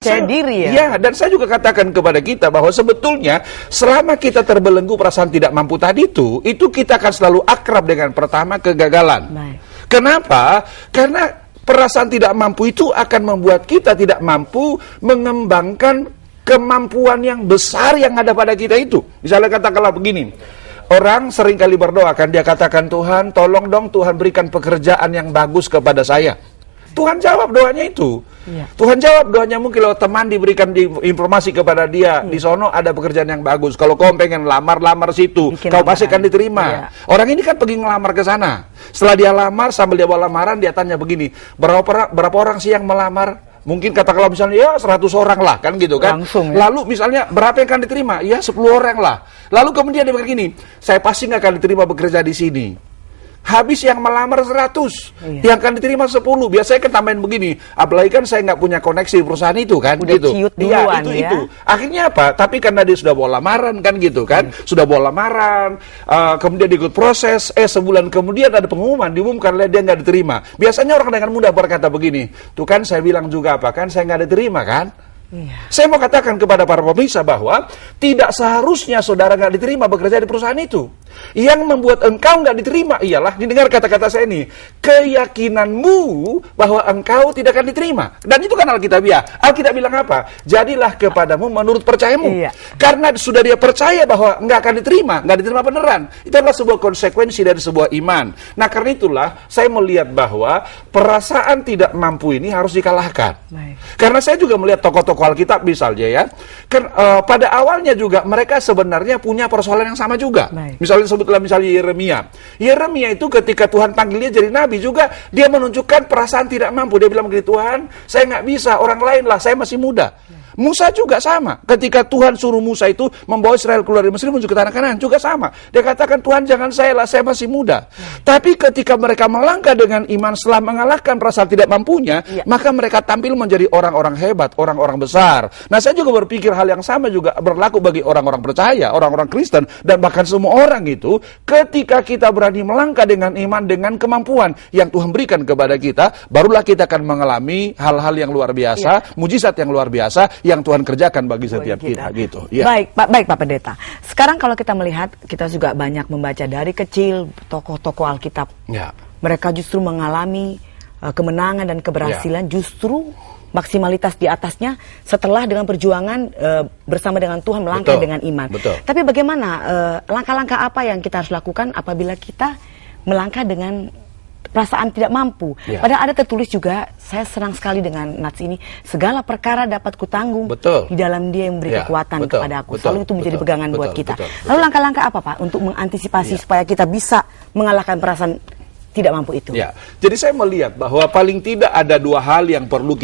Percaya diri ya? Ya, dan saya juga katakan kepada kita bahwa sebetulnya selama kita terbelenggu perasaan tidak mampu tadi itu kita akan selalu akrab dengan pertama kegagalan. Baik. Kenapa? Karena perasaan tidak mampu itu akan membuat kita tidak mampu mengembangkan kemampuan yang besar yang ada pada kita itu. Misalnya katakanlah begini, orang seringkali berdoa kan, dia katakan, Tuhan tolong dong Tuhan berikan pekerjaan yang bagus kepada saya. Tuhan jawab doanya itu. Ya. Tuhan jawab doanya mungkin kalau teman diberikan informasi kepada dia, di sono ada pekerjaan yang bagus. Kalau kau pengen lamar situ, kau pasti akan diterima. Ya. Orang ini kan pergi ngelamar ke sana. Setelah dia lamar, sambil dia bawa lamaran, dia tanya begini, berapa orang sih yang melamar? Mungkin katakanlah misalnya ya 100 orang lah kan gitu kan. Langsung, ya. Lalu misalnya berapa yang akan diterima? Ya 10 orang lah. Lalu kemudian dia bilang gini, saya pasti nggak akan diterima bekerja di sini. Habis yang melamar 100, yang akan diterima 10. Biasanya kan tambahin begini, apalagi kan saya nggak punya koneksi di perusahaan itu kan. Udah gitu. ciut duluan, Itu. Akhirnya apa? Tapi karena dia sudah bawa lamaran kan gitu kan. Sudah bawa lamaran, kemudian ikut proses, sebulan kemudian ada pengumuman, diumumkan dia nggak diterima. Biasanya orang dengan mudah berkata begini, tuh kan saya bilang juga apa kan, saya nggak diterima kan. Saya mau katakan kepada para pemirsa bahwa tidak seharusnya saudara nggak diterima bekerja di perusahaan itu. Yang membuat engkau nggak diterima ialah, didengar kata-kata saya ini, keyakinanmu bahwa engkau tidak akan diterima. Dan itu kan Alkitabiah. Alkitab bilang apa? Jadilah kepadamu menurut percayamu. Iya. Karena sudah dia percaya bahwa nggak akan nggak diterima beneran. Itu adalah sebuah konsekuensi dari sebuah iman. Nah karena itulah saya melihat bahwa perasaan tidak mampu ini harus dikalahkan. Baik. Karena saya juga melihat tokoh-tokoh Alkitab misalnya ya, kan pada awalnya juga mereka sebenarnya punya persoalan yang sama juga. Baik. Misalnya Yeremia. Yeremia itu ketika Tuhan panggil dia jadi nabi juga, dia menunjukkan perasaan tidak mampu. Dia bilang begini, Tuhan, saya nggak bisa, orang lain lah, saya masih muda. Musa juga sama. Ketika Tuhan suruh Musa itu membawa Israel keluar dari Mesir menuju ke tanah Kanaan juga sama. Dia katakan, Tuhan jangan saya lah, saya masih muda. Tapi ketika mereka melangkah dengan iman setelah mengalahkan perasaan tidak mampunya, maka mereka tampil menjadi orang-orang hebat, orang-orang besar. Nah saya juga berpikir hal yang sama juga berlaku bagi orang-orang percaya, orang-orang Kristen, dan bahkan semua orang itu, ketika kita berani melangkah dengan iman, dengan kemampuan yang Tuhan berikan kepada kita, barulah kita akan mengalami hal-hal yang luar biasa, mujizat yang luar biasa, yang Tuhan kerjakan bagi setiap kita gitu. Ya. Baik Pak Pendeta. Sekarang kalau kita melihat, kita juga banyak membaca dari kecil tokoh-tokoh Alkitab. Ya. Mereka justru mengalami kemenangan dan keberhasilan, justru maksimalitas di atasnya setelah dengan perjuangan bersama dengan Tuhan melangkah dengan iman. Betul. Tapi bagaimana langkah-langkah apa yang kita harus lakukan apabila kita melangkah dengan perasaan tidak mampu? Padahal ada tertulis juga, saya senang sekali dengan nats ini, segala perkara dapat kutanggung di dalam Dia yang memberi kekuatan kepada aku. Selalu itu menjadi pegangan buat kita. Lalu langkah-langkah apa Pak untuk mengantisipasi supaya kita bisa mengalahkan perasaan tidak mampu itu? Ya, jadi saya melihat bahwa paling tidak ada dua hal yang perlu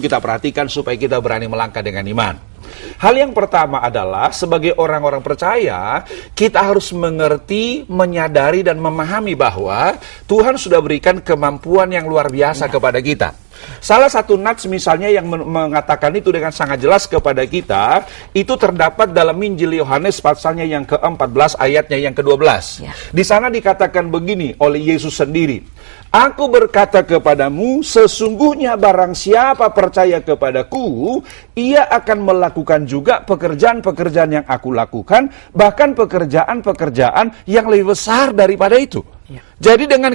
kita perhatikan supaya kita berani melangkah dengan iman. Hal yang pertama adalah sebagai orang-orang percaya, kita harus mengerti, menyadari dan memahami bahwa Tuhan sudah berikan kemampuan yang luar biasa kepada kita. Salah satu nats misalnya yang mengatakan itu dengan sangat jelas kepada kita, itu terdapat dalam Injil Yohanes pasalnya yang ke-14 ayatnya yang ke-12. Di sana dikatakan begini oleh Yesus sendiri, Aku berkata kepadamu, sesungguhnya barang siapa percaya kepadaku, ia akan melakukan juga pekerjaan-pekerjaan yang aku lakukan, bahkan pekerjaan-pekerjaan yang lebih besar daripada itu. Jadi dengan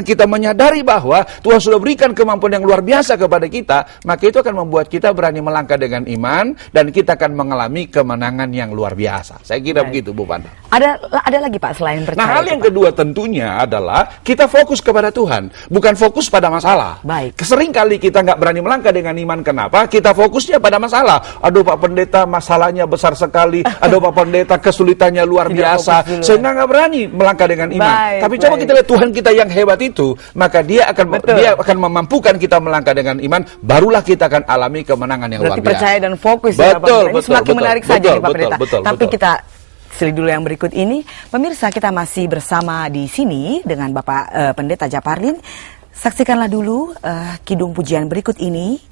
kita menyadari bahwa Tuhan sudah berikan kemampuan yang luar biasa kepada kita, maka itu akan membuat kita berani melangkah dengan iman, dan kita akan mengalami kemenangan yang luar biasa. Saya kira begitu, Bu Panda. Ada lagi Pak selain percaya? Nah, hal yang kedua tentunya adalah kita fokus kepada Tuhan, bukan fokus pada masalah. Sering kali kita nggak berani melangkah dengan iman. Kenapa? Kita fokusnya pada masalah. Aduh Pak Pendeta, masalahnya besar sekali. Aduh Pak Pendeta, kesulitannya luar biasa. Sehingga nggak berani melangkah dengan iman. Tapi coba kita lihat Tuhan kita yang hebat itu, maka dia akan memampukan kita melangkah dengan iman, barulah kita akan alami kemenangan yang luar biasa. Percaya dan fokus. Betul, ini semakin menarik saja nih Pak Pendeta. Tapi kita silik dulu yang berikut ini. Pemirsa, kita masih bersama di sini dengan Bapak Pendeta Japarlin. Saksikanlah dulu kidung pujian berikut ini.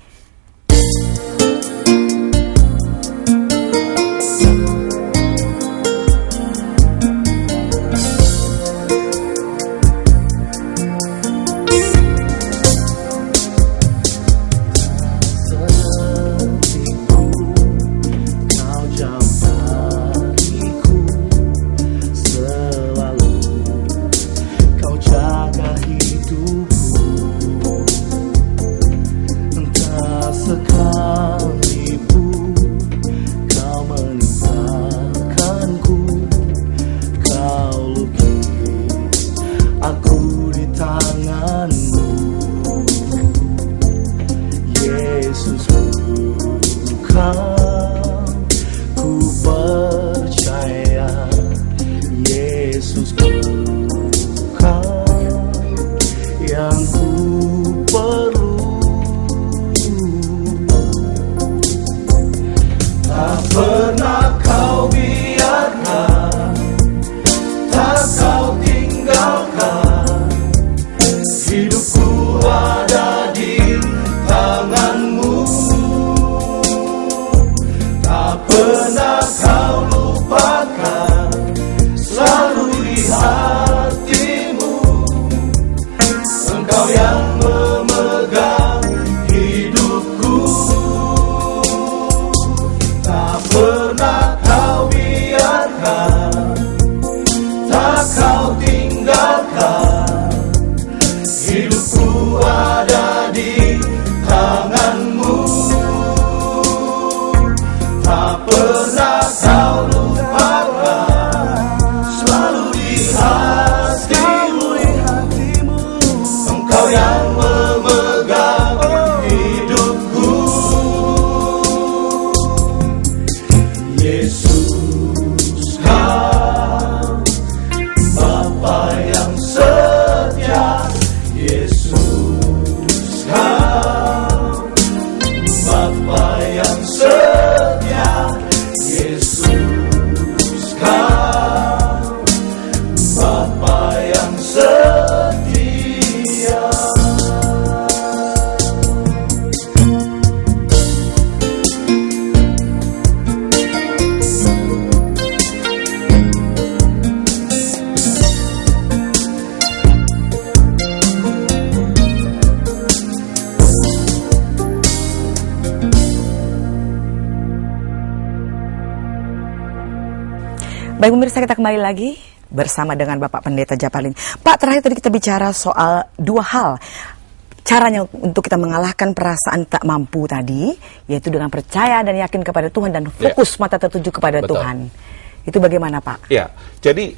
Baik pemirsa, kita kembali lagi bersama dengan Bapak Pendeta Japalin. Pak, terakhir tadi kita bicara soal dua hal. Caranya untuk kita mengalahkan perasaan tak mampu tadi, yaitu dengan percaya dan yakin kepada Tuhan dan fokus mata tertuju kepada Tuhan. Itu bagaimana, Pak? Ya, jadi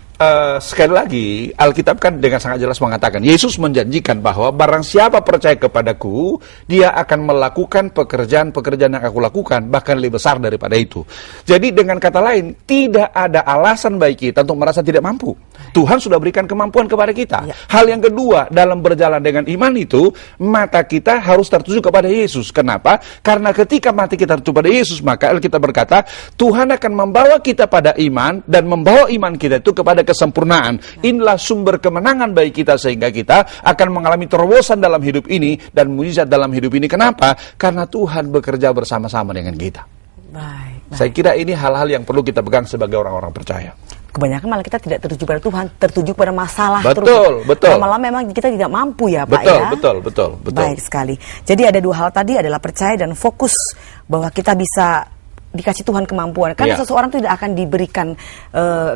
sekali lagi Alkitab kan dengan sangat jelas mengatakan, Yesus menjanjikan bahwa barang siapa percaya kepadaku, dia akan melakukan pekerjaan-pekerjaan yang aku lakukan, bahkan lebih besar daripada itu. Jadi dengan kata lain, tidak ada alasan bagi kita untuk merasa tidak mampu. Tuhan sudah berikan kemampuan kepada kita. Hal yang kedua, dalam berjalan dengan iman itu, mata kita harus tertuju kepada Yesus. Kenapa? Karena ketika mata kita tertuju pada Yesus, maka Alkitab berkata, Tuhan akan membawa kita pada iman, dan membawa iman kita itu kepada kesempurnaan. Inilah sumber kemenangan bagi kita, sehingga kita akan mengalami terobosan dalam hidup ini dan mujizat dalam hidup ini. Kenapa? Karena Tuhan bekerja bersama-sama dengan kita. Baik. Saya kira ini hal-hal yang perlu kita pegang sebagai orang-orang percaya. Kebanyakan malah kita tidak tertuju pada Tuhan, tertuju pada masalah. Betul, betul. Malah memang kita tidak mampu ya, Pak, betul, ya. Betul. Baik sekali. Jadi ada dua hal tadi, adalah percaya dan fokus bahwa kita bisa dikasih Tuhan kemampuan. Karena seseorang itu tidak akan diberikan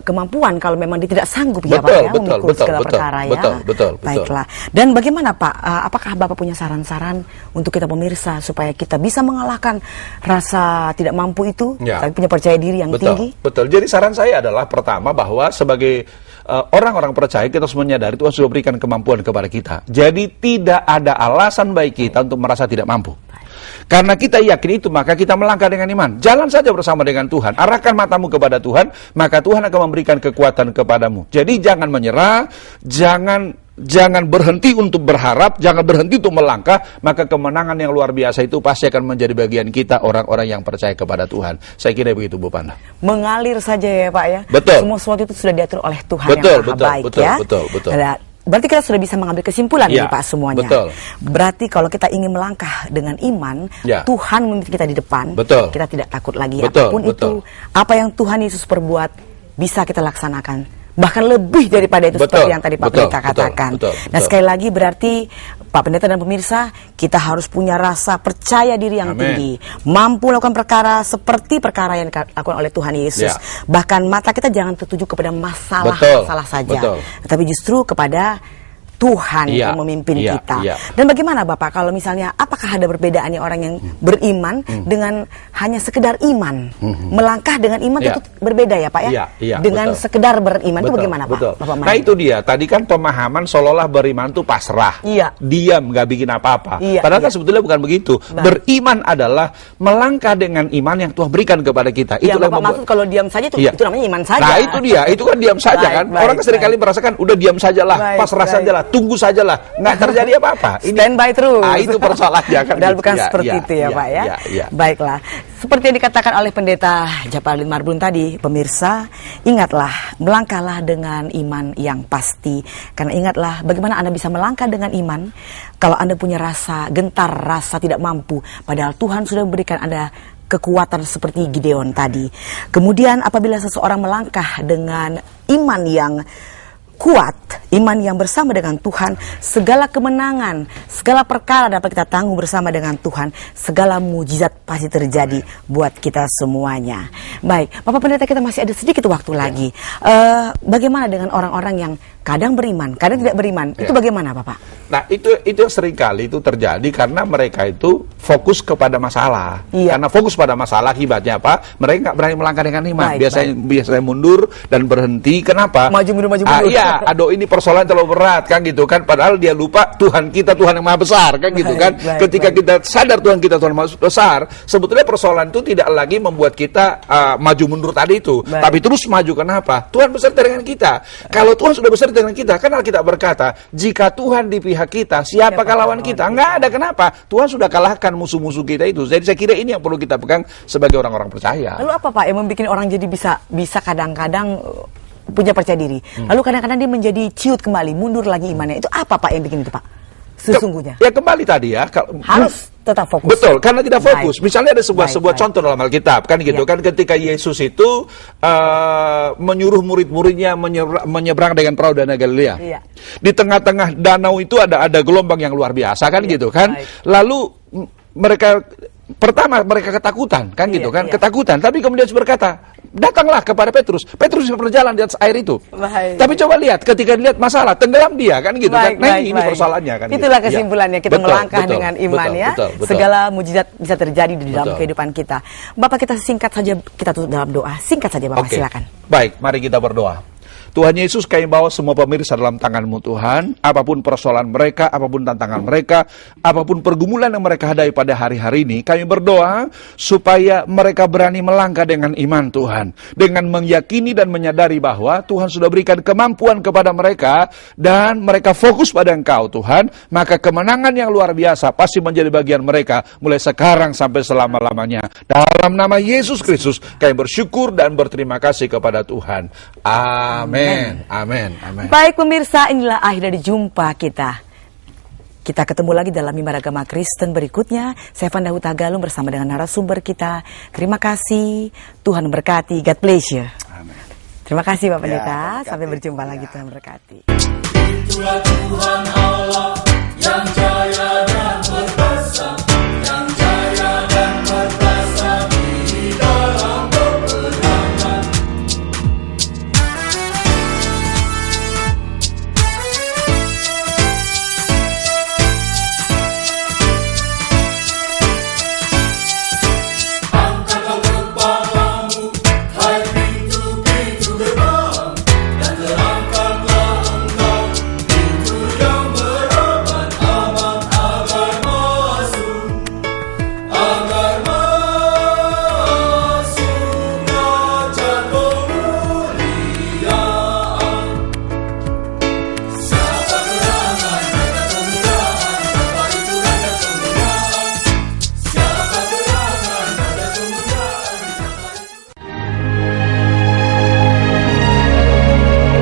kemampuan kalau memang dia tidak sanggup ya, Pak, ya, memikul segala perkara ya. Betul. Baiklah. Dan bagaimana, Pak? Apakah Bapak punya saran-saran untuk kita pemirsa supaya kita bisa mengalahkan rasa tidak mampu itu, tapi punya percaya diri yang tinggi? Betul. Jadi saran saya adalah pertama bahwa sebagai orang-orang percaya kita harus menyadari Tuhan sudah berikan kemampuan kepada kita. Jadi tidak ada alasan bagi kita untuk merasa tidak mampu. Karena kita yakin itu, maka kita melangkah dengan iman. Jalan saja bersama dengan Tuhan. Arahkan matamu kepada Tuhan, maka Tuhan akan memberikan kekuatan kepadamu. Jadi jangan menyerah, jangan berhenti untuk berharap, jangan berhenti untuk melangkah, maka kemenangan yang luar biasa itu pasti akan menjadi bagian kita, orang-orang yang percaya kepada Tuhan. Saya kira begitu, Bu Panda. Mengalir saja ya, Pak, ya. Betul. Semua sesuatu itu sudah diatur oleh Tuhan yang Maha Baik, ya. Betul. Berarti kita sudah bisa mengambil kesimpulan nih, Pak, semuanya. Betul. Berarti kalau kita ingin melangkah dengan iman, Tuhan memimpin kita di depan, kita tidak takut lagi. Apapun itu, apa yang Tuhan Yesus perbuat, bisa kita laksanakan. Bahkan lebih daripada itu, seperti yang tadi Pak Pendeta katakan. Nah, sekali lagi berarti Pak Pendeta dan pemirsa, kita harus punya rasa percaya diri yang tinggi, mampu melakukan perkara seperti perkara yang dilakukan oleh Tuhan Yesus. Bahkan mata kita jangan tertuju kepada masalah saja, tetapi justru kepada Tuhan yang memimpin kita. Dan bagaimana Bapak kalau misalnya, apakah ada perbedaannya orang yang beriman dengan hanya sekedar iman? Melangkah dengan iman itu berbeda ya, Pak, ya? Dengan sekedar beriman itu bagaimana, Pak? Nah itu dia, tadi kan pemahaman seolah-olah beriman itu pasrah, diam, nggak bikin apa-apa. Padahal kan sebetulnya bukan begitu. Beriman adalah melangkah dengan iman yang Tuhan berikan kepada kita. Itu yang Bapak maksud kalau diam saja itu namanya iman saja. Nah itu dia, itu kan diam saja kan. Orang seringkali merasakan udah diam sajalah, pasrah sajalah, tunggu sajalah, nggak terjadi apa-apa. Standby terus. Nah, itu persoalannya kan. Padahal bukan seperti itu ya, Pak, ya. Baiklah. Seperti yang dikatakan oleh Pendeta Japalin Marbun tadi, pemirsa, ingatlah, melangkahlah dengan iman yang pasti. Karena ingatlah, bagaimana Anda bisa melangkah dengan iman kalau Anda punya rasa gentar, rasa tidak mampu. Padahal Tuhan sudah memberikan Anda kekuatan seperti Gideon tadi. Kemudian apabila seseorang melangkah dengan iman yang kuat, iman yang bersama dengan Tuhan, segala kemenangan, segala perkara dapat kita tanggung bersama dengan Tuhan, segala mujizat pasti terjadi buat kita semuanya. Baik, Bapak Pendeta, kita masih ada sedikit waktu lagi. Bagaimana dengan orang-orang yang kadang beriman, kadang tidak beriman? Itu bagaimana, Bapak? Nah, itu seringkali itu terjadi karena mereka itu fokus kepada masalah. Karena fokus pada masalah, akibatnya apa? Mereka nggak berani melangkah dengan iman. Biasanya mundur dan berhenti. Kenapa? Maju mundur. Aduh ini persoalan terlalu berat kan gitu kan, padahal dia lupa Tuhan kita Tuhan yang maha besar kan gitu kan. Ketika kita sadar Tuhan kita Tuhan maha besar, sebetulnya persoalan itu tidak lagi membuat kita maju mundur tadi itu, tapi terus maju. Kenapa? Tuhan beserta dengan kita. Kalau Tuhan sudah beserta dengan kita, kan Alkitab berkata, jika Tuhan di pihak kita, siapakah lawan kita? Enggak ada. Kenapa? Tuhan sudah kalahkan musuh-musuh kita itu. Jadi saya kira ini yang perlu kita pegang sebagai orang-orang percaya. Lalu apa, Pak, yang membuat orang jadi bisa kadang-kadang punya percaya diri, lalu kadang-kadang dia menjadi ciut kembali, mundur lagi imannya? Itu apa, Pak, yang bikin itu, Pak? Sesungguhnya ya kembali tadi ya, harus tetap fokus. Betul, karena tidak fokus. Misalnya ada sebuah contoh dalam Alkitab kan gitu kan, ketika Yesus itu menyuruh murid-muridnya menyeberang dengan perahu danau Galilea. Di tengah-tengah danau itu ada gelombang yang luar biasa kan gitu kan. Lalu pertama mereka ketakutan, kan Iya, gitu kan, iya. ketakutan. Tapi kemudian Yesus berkata, datanglah kepada Petrus. Petrus berjalan di atas air itu. Baik. Tapi coba lihat, ketika dilihat masalah, tenggelam dia, kan gitu Baik, kan. Nah baik, ini baik. persoalannya kan. Itulah gitu. kesimpulannya, Ya. kita Betul, melangkah betul, dengan iman betul, ya. betul. Segala mujizat bisa terjadi di dalam Betul. kehidupan kita. Bapak, kita singkat saja, kita tutup dalam doa. Singkat saja Bapak, Oke. silakan. Baik, mari kita berdoa. Tuhan Yesus, kami bawa semua pemirsa dalam tangan-Mu Tuhan. Apapun persoalan mereka, apapun tantangan mereka, apapun pergumulan yang mereka hadapi pada hari-hari ini, kami berdoa supaya mereka berani melangkah dengan iman Tuhan. Dengan meyakini dan menyadari bahwa Tuhan sudah berikan kemampuan kepada mereka dan mereka fokus pada Engkau Tuhan, maka kemenangan yang luar biasa pasti menjadi bagian mereka mulai sekarang sampai selama-lamanya. Dalam nama Yesus Kristus, kami bersyukur dan berterima kasih kepada Tuhan. Amin. Amin. Amin. Baik pemirsa, inilah akhir dari jumpa kita. Kita ketemu lagi dalam Mimbar Agama Kristen berikutnya. Saya Fanda Hutagalung bersama dengan narasumber kita. Terima kasih. Tuhan memberkati. God bless you. Amin. Terima kasih Bapak Ya, Pendeta. berkati. Sampai berjumpa lagi. Ya. Tuhan berkati. Itulah Tuhan Allah yang